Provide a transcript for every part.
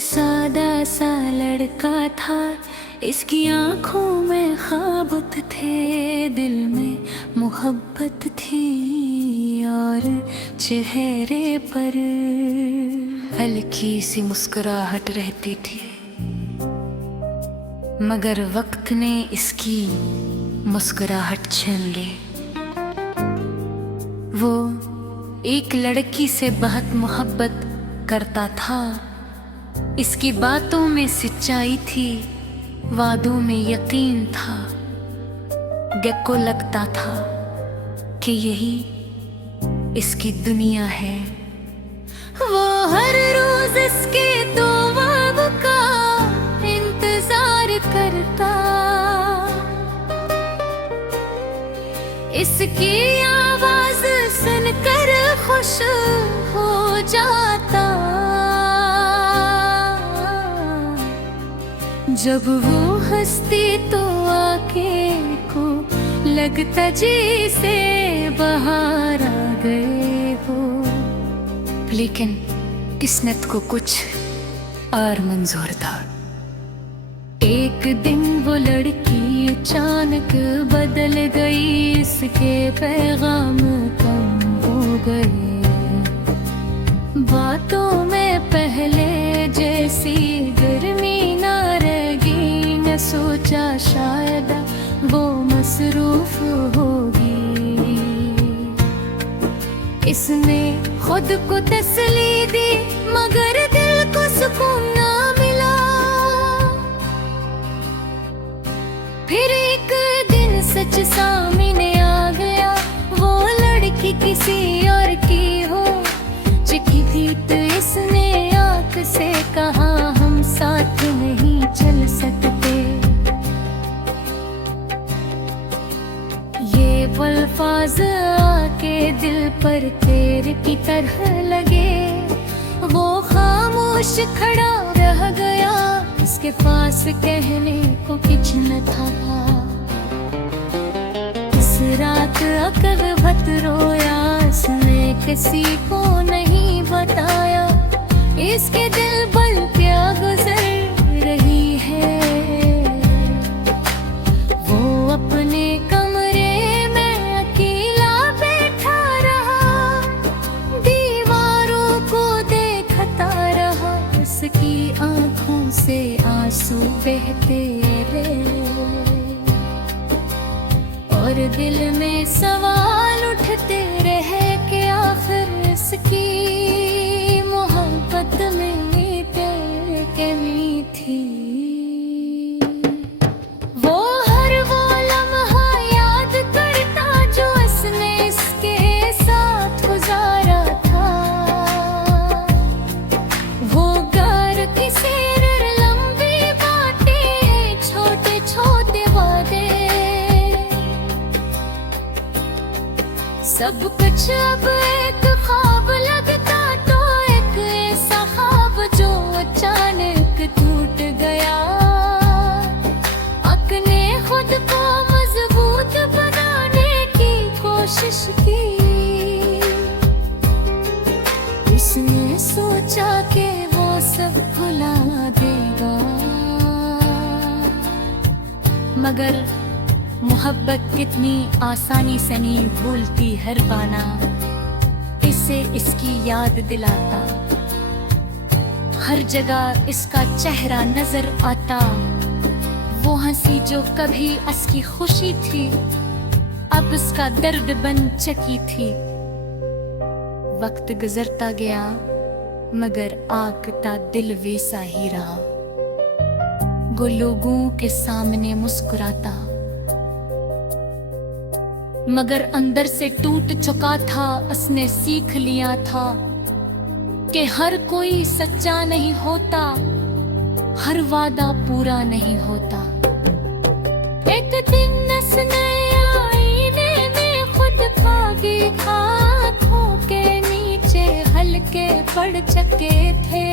सादा सा लड़का था, इसकी आंखों में ख्वाबत थे, दिल में मोहब्बत थी और चेहरे पर हल्की सी मुस्कुराहट रहती थी। मगर वक्त ने इसकी मुस्कुराहट छीन ली। वो एक लड़की से बहुत मोहब्बत करता था। इसकी बातों में सच्चाई थी, वादों में यकीन था। गैक को लगता था कि यही इसकी दुनिया है। वो हर रोज इसके दुआ का इंतजार करता, इसकी आवाज सुनकर खुश हो जाता। जब वो हंसती तो आके को लगता जैसे बाहर आ गए हो। लेकिन किस्मत को कुछ और मंजूर था। एक दिन वो लड़की अचानक बदल गई, इसके पैगाम कम हो गए। बातों में पहले जैसी गर्मी ना रही, न सोचा शायद वो मसरूफ होगी। इसने खुद को तसल्ली दी, मगर दिल को सुकून ना मिला। फिर एक दिन सच सामने आ गया, वो लड़की किसी और की हो चिट्ठी थी। तो इसने आंख से कहा, हम साथ नहीं चल सकते। ये अल्फाज आके दिल पर तीर की तरह लगे। वो खामोश खड़ा रह गया, उसके पास कहने को कुछ न था। इस रात अकबत रोया, इसने किसी को नहीं बताया। इसके दिल पर क्या गुजर रही है। वो अपने कमरे में अकेला बैठा रहा, दीवारों को देखता रहा। उसकी आंखों से आंसू बहते रहे और दिल में सवाल उठते रहे कि आखिर इसकी मोहब्बत में क्या कमी थी। वो हर वो लम्हा याद करता जो इसने इसके साथ गुजारा था। वो घर की सैर, लंबी बातें, छोटे छोटे वादे, सब कुछ अब एक ख्वाब लगता। तो एक ऐसा ख्वाब जो अचानक टूट गया। अपने खुद को मजबूत बनाने की कोशिश की। इसने सोचा कि वो सब भुला देगा, मगर मोहब्बत कितनी आसानी से नहीं भूलती हर बाना। इसे इसकी याद दिलाता, हर जगह इसका चेहरा नजर आता। वो हंसी जो कभी इसकी खुशी थी, अब इसका दर्द बन चुकी थी। वक्त गुजरता गया, मगर आकता दिल वैसा ही रहा। वो लोगों के सामने मुस्कुराता, मगर अंदर से टूट चुका था। उसने सीख लिया था कि हर कोई सच्चा नहीं होता, हर वादा पूरा नहीं होता। एक दिन उसने आईने में खुद को देखा, आँखों के नीचे हल्के पड़ चुके थे।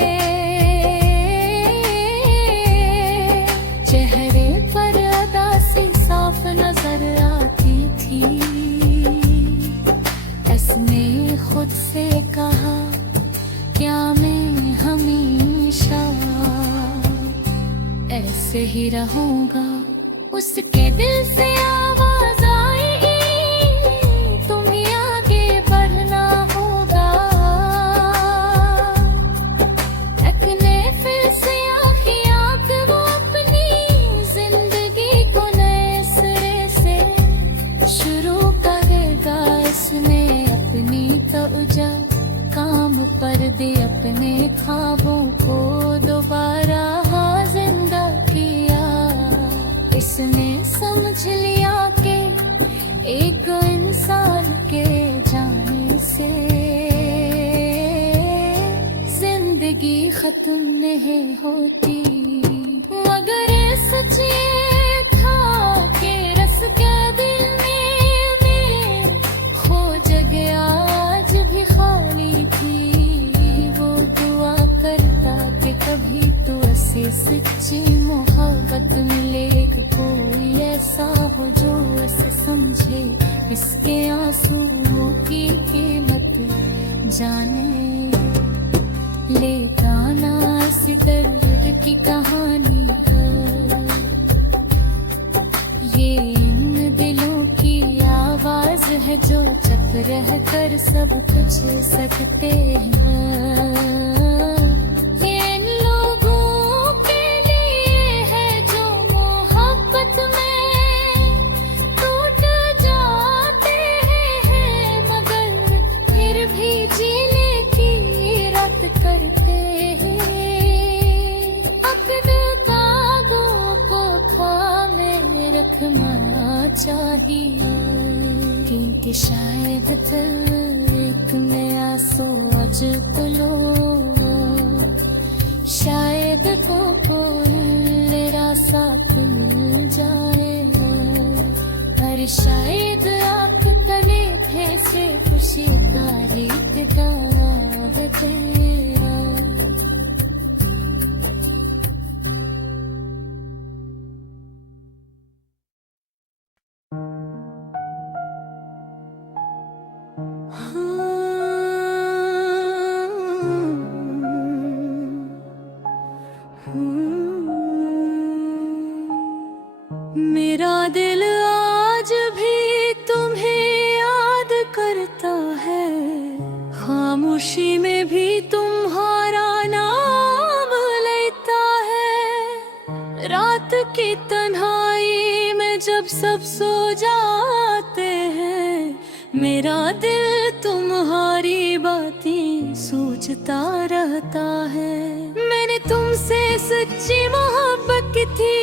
चेहरे पर उदासी साफ नजर आती थी। इसने खुद से कहा, क्या मैं हमेशा से ही रहूंगा। उसके दिल से आवाज आई, तुम्हें आगे बढ़ना होगा। तकने फिर से आँख वो अपनी जिंदगी को नए सिरे से शुरू करेगा। इसने अपनी तवज्जो काम पर दे, अपने ख्वाबों को दोबारा जिंदा किया। इसने समझ लिया कि एक इंसान के जाने से जिंदगी खत्म नहीं होती। मगर ये सच ये था कि रस के दिल में खो जगह आज भी खाली थी। वो दुआ करता कि कभी तो ऐसी सच्ची मोहब्बत मिले, कोई ऐसा हो जो ऐसे समझे इसके आंसुओं की कीमत जाने। लेता ना इस दर्द की कहानी है, ये इन दिलों की आवाज है जो चुप रह कर सब कुछ सकते हैं। ये इन लोगों के लिए है जो मोहब्बत में टूट जाते हैं, मगर फिर भी जीने की रात करते हैं। अपने कागों को थामे रखना चाहिए, क्योंकि शायद एक नया सोच लो, शायद कोई रास्ता खुल जाए। पर शायद आँख तले से खुशी का रीत गाया है तेरा। मेरा दिल आज भी तुम्हें याद करता है, खामोशी में भी तुम्हारा नाम लेता है। रात की तन्हाई में जब सब सो जाते हैं, मेरा दिल तुम्हारी बातें सोचता रहता है। मैंने तुमसे सच्ची मोहब्बत की थी,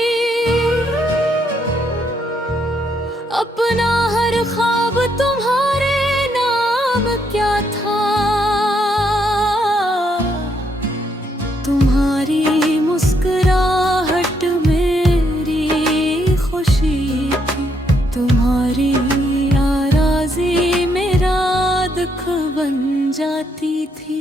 अपना हर ख्वाब तुम्हारे नाम क्या था। तुम्हारी मुस्कुराहट मेरी खुशी थी, तुम्हारी नाराज़ी मेरा दुख बन जाती थी।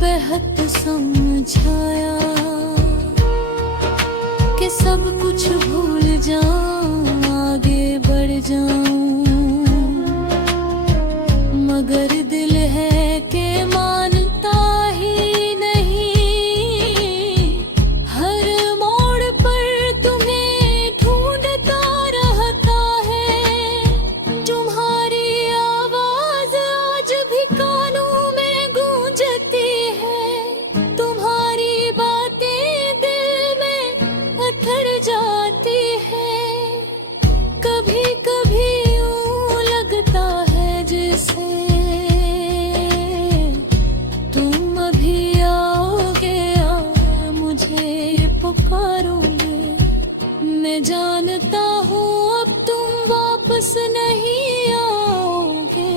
बेहद समझाया कि सब कुछ भूल जाऊं, आगे बढ़ जाऊं, मगर दिल है कि मानता ही नहीं। हर मोड़ पर तुम्हें ढूंढता रहता है, तुम्हारी आवाज आज भी कानों में गूंजती है, तुम्हारी बातें दिल में उतर जाती है। कभी कभी यूं लगता है जैसे तुम अभी आओगे या मुझे पुकारोगे। मैं जानता हूँ अब तुम वापस नहीं आओगे,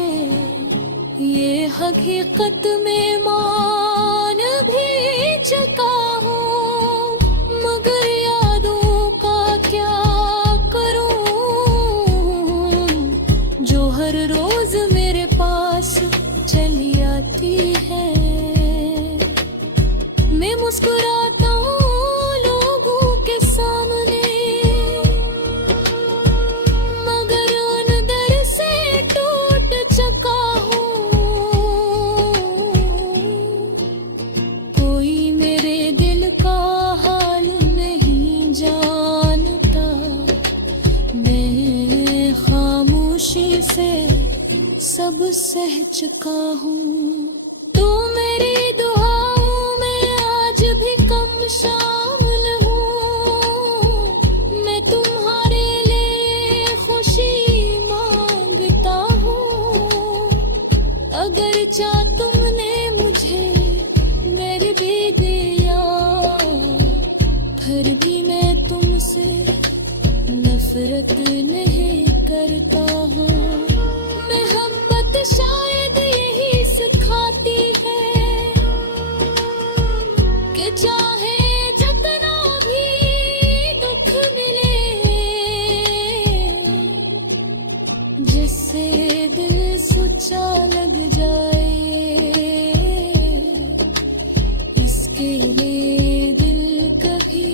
ये हकीकत में मान भी चुका हूँ, मगर यादों का क्या करूँ जो हर रोज मेरे पास चली आती है। मैं मुस्कुराता हूँ लोगों के सामने, मगर अंदर से टूट चुका हूँ। कोई मेरे दिल का हाल नहीं जानता, मैं खामोशी से सब सह चुका हूँ। तो मेरी दुआओं में आज भी कम शामिल हूँ, मैं तुम्हारे लिए खुशी मांगता हूँ। अगर चाह तुमने मुझे मेरे भी दिया, फिर भी मैं तुमसे नफरत नहीं करता हूँ। मोहब्बत शायद यही सिखाती है कि चाहे जितना भी दुख मिले, जिससे दिल सोचा लग जाए, इसके लिए दिल कभी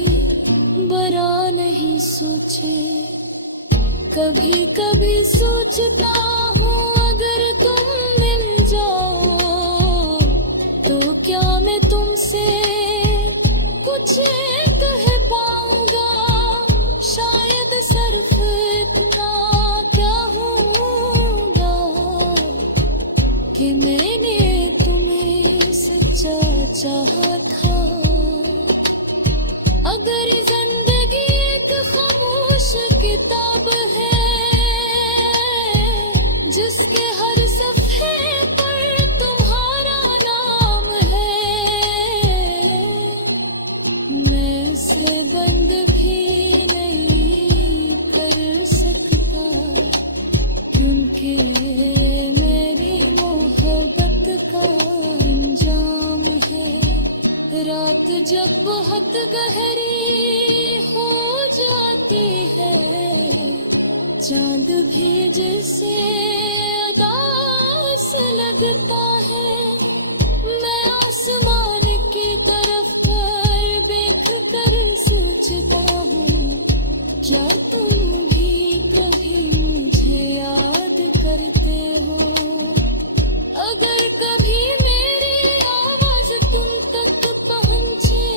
बुरा नहीं सोचे। कभी कभी सोचता हूँ अगर तुम मिल जाओ तो क्या मैं तुमसे कुछ कह पाऊंगा। शायद सिर्फ इतना क्या होगा कि मैंने तुम्हें सच्चा चाहा था। अगर जिंदगी एक खामोश किताब है जिसके हर सफ़े पर तुम्हारा नाम है, मैं इसे बंद भी नहीं कर सकता, क्योंकि ये मेरी मोहब्बत का अंजाम है। रात जब बहुत गहरी हो जाती है, चांद भी जैसे उदास लगता है, मैं आसमान की तरफ पर देख कर सोचता हूँ, क्या तुम भी कभी मुझे याद करते हो। अगर कभी मेरी आवाज तुम तक पहुँचे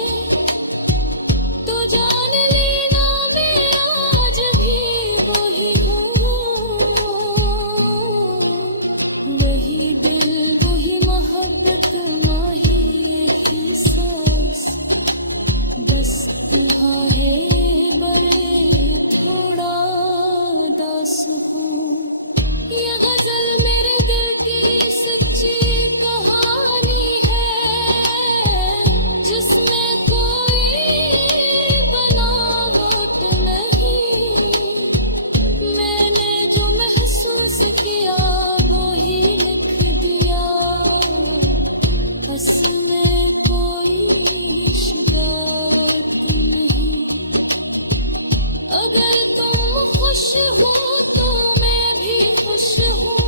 तो जान लेना मैं आज भी वही हूँ, वही दिल वही मोहब्बत माही एहसास, बस यहाँ है बड़े थोड़ा दास हूँ। ये गजल मेरे दिल की सच्ची कहानी है, जिसमें कोई बनावट नहीं। मैंने जो महसूस किया वो ही लिख दिया, बस में कोई शिकायत नहीं। अगर तुम खुश हो तो मैं भी खुश हूँ,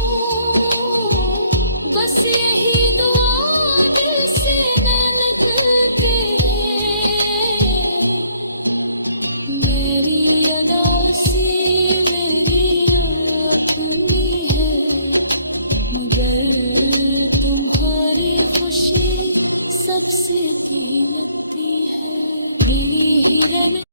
बस यही दुआ दिल से सबसे की लगती है नीली हिरन